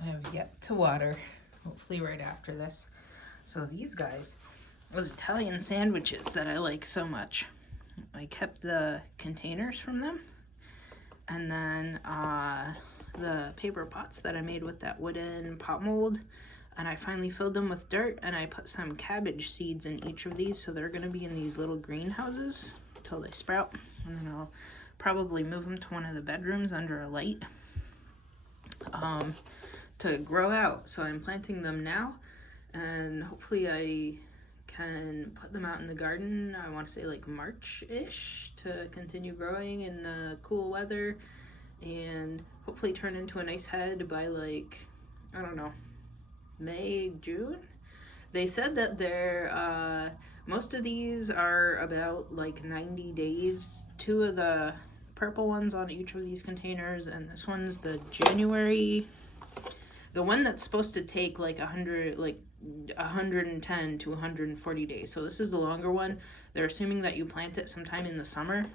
I have yet to water, hopefully right after this. So these guys, those Italian sandwiches that I like so much, I kept the containers from them, and then the paper pots that I made with that wooden pot mold, and I finally filled them with dirt, and I put some cabbage seeds in each of these, so they're going to be in these little greenhouses until they sprout, and then I'll probably move them to one of the bedrooms under a light to grow out. So I'm planting them now, and hopefully I can put them out in the garden, I want to say like March-ish, to continue growing in the cool weather, and hopefully turn into a nice head by like, I don't know, May, June. They said that they're most of these are about like 90 days. Two of the purple ones on each of these containers, and this one's the January, the one that's supposed to take like 110 to 140 days. So this is the longer one. They're assuming that you plant it sometime in the summer,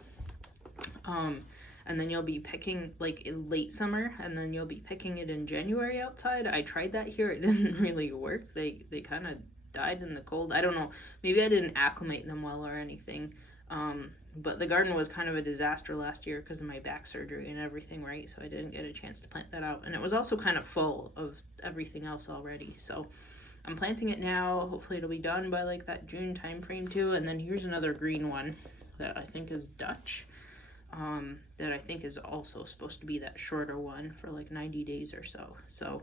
and then you'll be picking like in late summer, and then you'll be picking it in January outside. I tried that here. It didn't really work. They kind of died in the cold. I don't know. Maybe I didn't acclimate them well or anything. But the garden was kind of a disaster last year because of my back surgery and everything, right? So I didn't get a chance to plant that out. And it was also kind of full of everything else already. So I'm planting it now. Hopefully it'll be done by like that June time frame too. And then here's another green one that I think is Dutch. That I think is also supposed to be that shorter one for like 90 days or so. So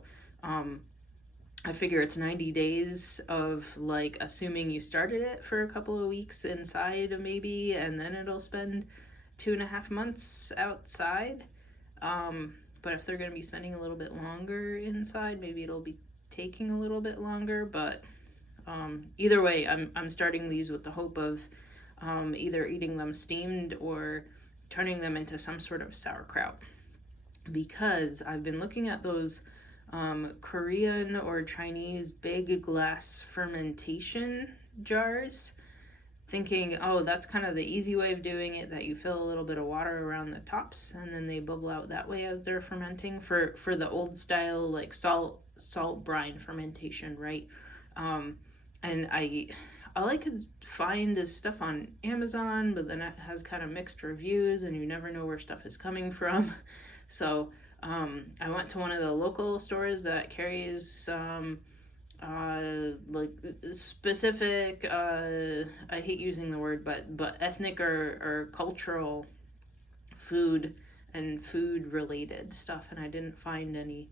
I figure it's 90 days of like assuming you started it for a couple of weeks inside maybe, and then it'll spend 2.5 months outside. But if they're going to be spending a little bit longer inside, maybe it'll be taking a little bit longer. But either way, I'm starting these with the hope of either eating them steamed or turning them into some sort of sauerkraut, because I've been looking at those Korean or Chinese big glass fermentation jars, thinking, oh, that's kind of the easy way of doing it, that you fill a little bit of water around the tops and then they bubble out that way as they're fermenting, for the old style like salt brine fermentation, right? And all I could find is stuff on Amazon, but then it has kind of mixed reviews and you never know where stuff is coming from. So I went to one of the local stores that carries like specific, I hate using the word, but ethnic or cultural food and food related stuff, and I didn't find any.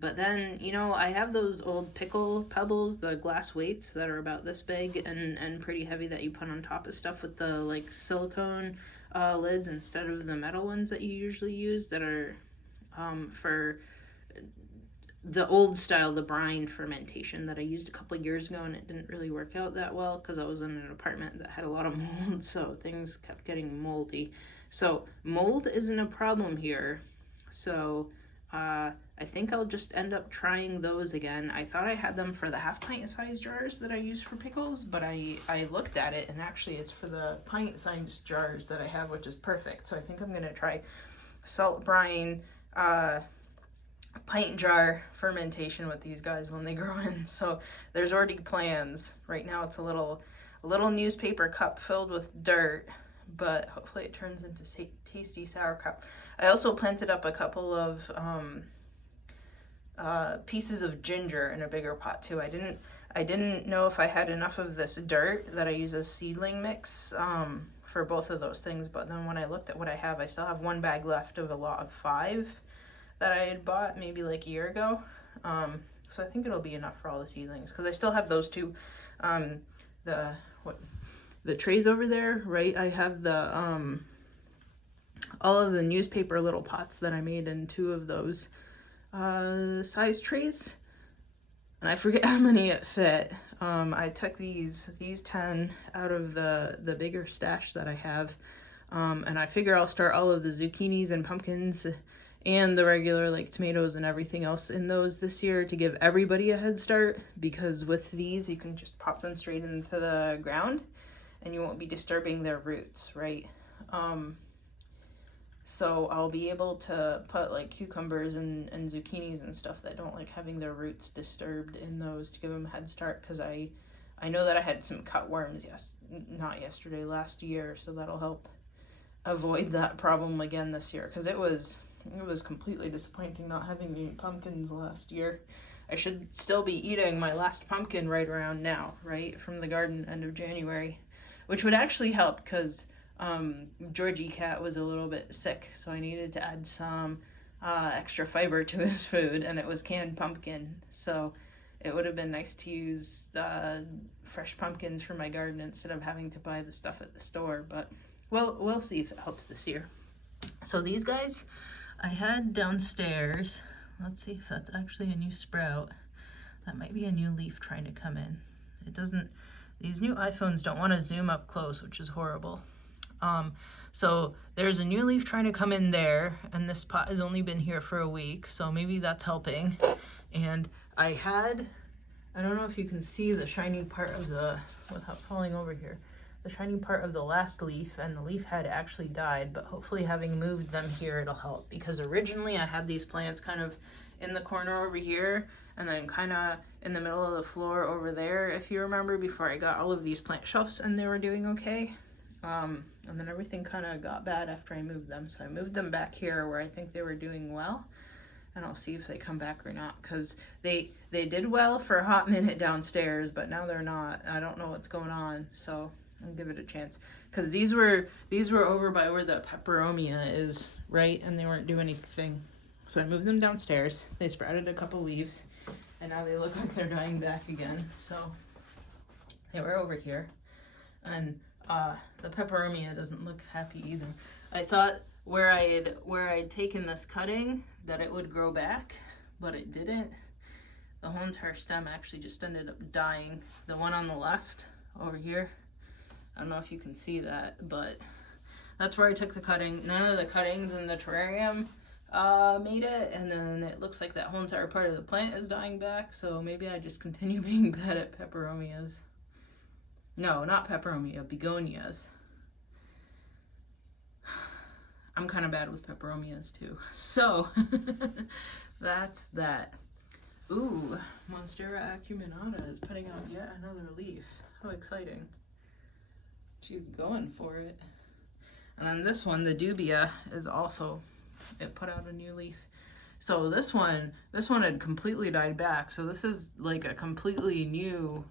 But then, you know, I have those old pickle pebbles, the glass weights that are about this big and pretty heavy, that you put on top of stuff with the like silicone lids instead of the metal ones that you usually use, that are for the old style, the brine fermentation, that I used a couple of years ago, and it didn't really work out that well because I was in an apartment that had a lot of mold, so things kept getting moldy. So mold isn't a problem here. So I think I'll just end up trying those again. I thought I had them for the half pint size jars that I use for pickles, but I looked at it and actually it's for the pint size jars that I have, which is perfect. So I think I'm gonna try salt brine pint jar fermentation with these guys when they grow in. So there's already plans. Right now it's a little newspaper cup filled with dirt, but hopefully it turns into tasty sauerkraut. I also planted up a couple of pieces of ginger in a bigger pot too. I didn't know if I had enough of this dirt that I use as seedling mix for both of those things, but then when I looked at what I have, I still have one bag left of a lot of 5 that I had bought maybe like a year ago. So I think it'll be enough for all the seedlings, because I still have those two, the trays over there, right? I have the all of the newspaper little pots that I made in 2 of those size trays, and I forget how many it fit. I took these 10 out of the bigger stash that I have, and I figure I'll start all of the zucchinis and pumpkins and the regular like tomatoes and everything else in those this year, to give everybody a head start, because with these you can just pop them straight into the ground and you won't be disturbing their roots, right? So I'll be able to put like cucumbers and zucchinis and stuff that don't like having their roots disturbed in those to give them a head start, because I know that I had some cutworms last year, so that'll help avoid that problem again this year, because it was completely disappointing not having any pumpkins last year. I should still be eating my last pumpkin right around now, right, from the garden, end of January, which would actually help, because Georgie cat was a little bit sick, so I needed to add some extra fiber to his food, and it was canned pumpkin, so it would have been nice to use fresh pumpkins for my garden instead of having to buy the stuff at the store. But we'll see if it helps this year. So these guys I had downstairs. Let's see if that's actually a new sprout. That might be a new leaf trying to come in. It doesn't, these new iPhones don't want to zoom up close, which is horrible. So there's a new leaf trying to come in there, and this pot has only been here for a week, so maybe that's helping. And I don't know if you can see the shiny part of the, without falling over here, the shiny part of the last leaf, and the leaf had actually died, but hopefully having moved them here, it'll help, because originally I had these plants kind of in the corner over here, and then kind of in the middle of the floor over there, if you remember, before I got all of these plant shelves, and they were doing okay. And then everything kind of got bad after I moved them, so I moved them back here where I think they were doing well, and I'll see if they come back or not, because they did well for a hot minute downstairs, but now they're not. I don't know what's going on, so I'll give it a chance, because these were over by where the peperomia is, right, and they weren't doing anything. So I moved them downstairs. They sprouted a couple leaves, and now they look like they're dying back again. So they were over here, and the peperomia doesn't look happy either. I thought where I'd taken this cutting that it would grow back, but it didn't. The whole entire stem actually just ended up dying. The one on the left over here, I don't know if you can see that, but that's where I took the cutting. None of the cuttings in the terrarium made it, and then it looks like that whole entire part of the plant is dying back, so maybe I just continue being bad at peperomias. No, not peperomia, begonias. I'm kind of bad with peperomias too. So, that's that. Ooh, Monstera acuminata is putting out yet another leaf. How exciting. She's going for it. And then this one, the dubia, is also, it put out a new leaf. So this one had completely died back. So this is like a completely new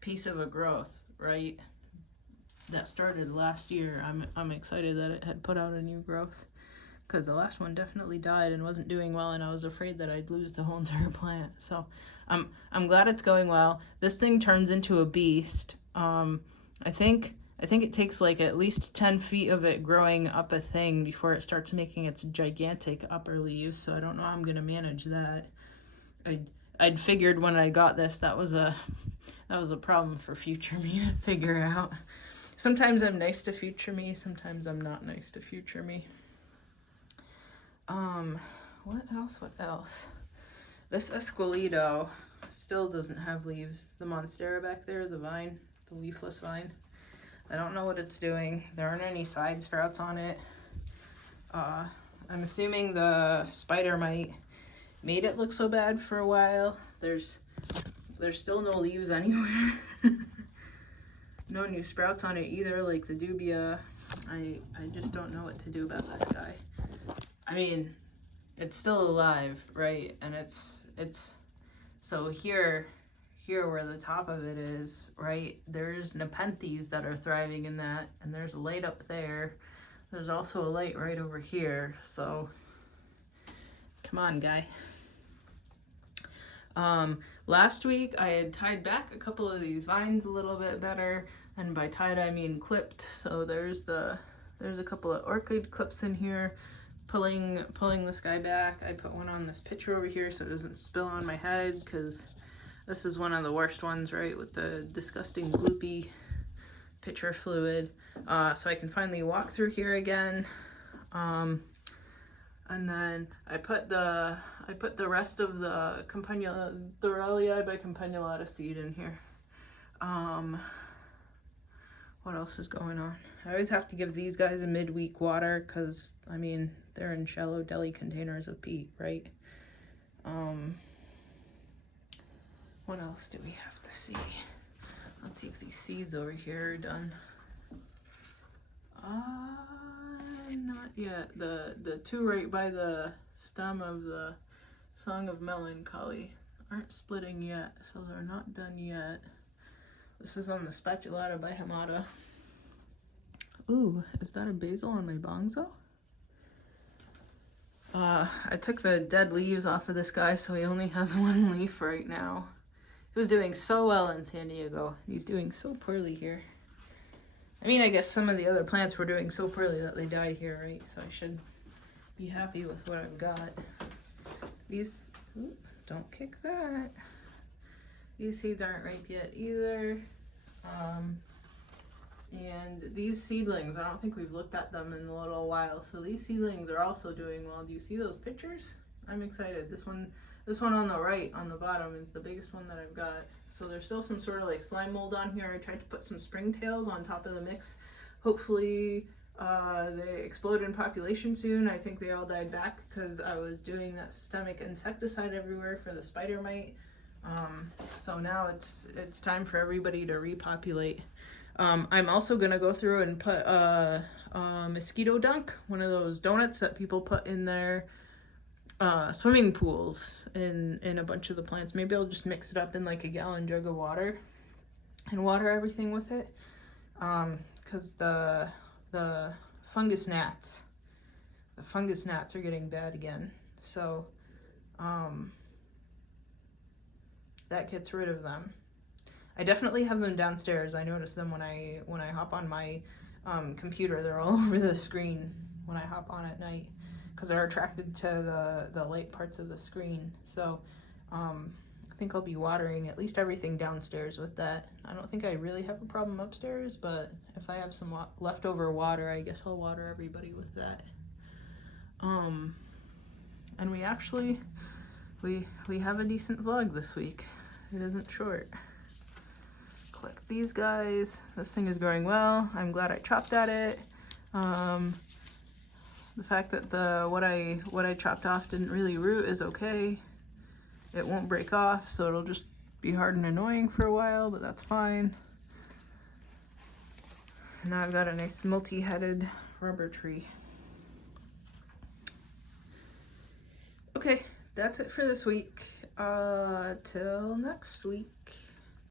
piece of a growth, right? That started last year. I'm excited that it had put out a new growth, because the last one definitely died and wasn't doing well, and I was afraid that I'd lose the whole entire plant. So I'm glad it's going well. This thing turns into a beast. I think it takes like at least 10 feet of it growing up a thing before it starts making its gigantic upper leaves. So I don't know how I'm gonna manage that. I'd figured when I got this that was a problem for future me to figure out. Sometimes I'm nice to future me, sometimes I'm not nice to future me. What else? This Esqueleto still doesn't have leaves. The Monstera back there, the vine, the leafless vine, I don't know what it's doing. There aren't any side sprouts on it. I'm assuming the spider mite made it look so bad for a while. There's still no leaves anywhere. No new sprouts on it either, like the dubia. I just don't know what to do about this guy. I mean, it's still alive, right? And it's so here where the top of it is, right, there's nepenthes that are thriving in that, and there's a light up there. There's also a light right over here, so come on, guy. Last week I had tied back a couple of these vines a little bit better, and by tied I mean clipped. So there's a couple of orchid clips in here pulling this guy back. I put one on this pitcher over here so it doesn't spill on my head, because this is one of the worst ones, right, with the disgusting gloopy pitcher fluid. So I can finally walk through here again. And then I put the rest of the Thorelii by Campanulata seed in here. What else is going on? I always have to give these guys a midweek water because, I mean, they're in shallow deli containers of peat, right? What else do we have to see? Let's see if these seeds over here are done. Not yet. The two right by the stem of the Song of Melancholy aren't splitting yet, so they're not done yet. This is on the Spatulata by Hamada. Ooh, is that a basil on my bonsai? I took the dead leaves off of this guy, so he only has one leaf right now. He was doing so well in San Diego. He's doing so poorly here. I mean, I guess some of the other plants were doing so poorly that they died here, right? So I should be happy with what I've got. These, ooh, don't kick that. These seeds aren't ripe yet either. And these seedlings, I don't think we've looked at them in a little while. So these seedlings are also doing well. Do you see those pictures? I'm excited. This one on the right, on the bottom, is the biggest one that I've got. So there's still some sort of like slime mold on here. I tried to put some springtails on top of the mix. Hopefully they explode in population soon. I think they all died back because I was doing that systemic insecticide everywhere for the spider mite. So now it's time for everybody to repopulate. I'm also gonna go through and put mosquito dunk, one of those donuts that people put in their swimming pools in a bunch of the plants. Maybe I'll just mix it up in like a gallon jug of water and water everything with it. Because the fungus gnats are getting bad again. So that gets rid of them. I definitely have them downstairs. I notice them when I hop on my computer. They're all over the screen when I hop on at night because they're attracted to the light parts of the screen. So I think I'll be watering at least everything downstairs with that. I don't think I really have a problem upstairs, but if I have some leftover water, I guess I'll water everybody with that. And we actually, we have a decent vlog this week. It isn't short. Click these guys. This thing is growing well. I'm glad I chopped at it. The fact that what I chopped off didn't really root is okay. It won't break off, so it'll just be hard and annoying for a while, but that's fine. And now I've got a nice multi-headed rubber tree. Okay, that's it for this week. Till next week.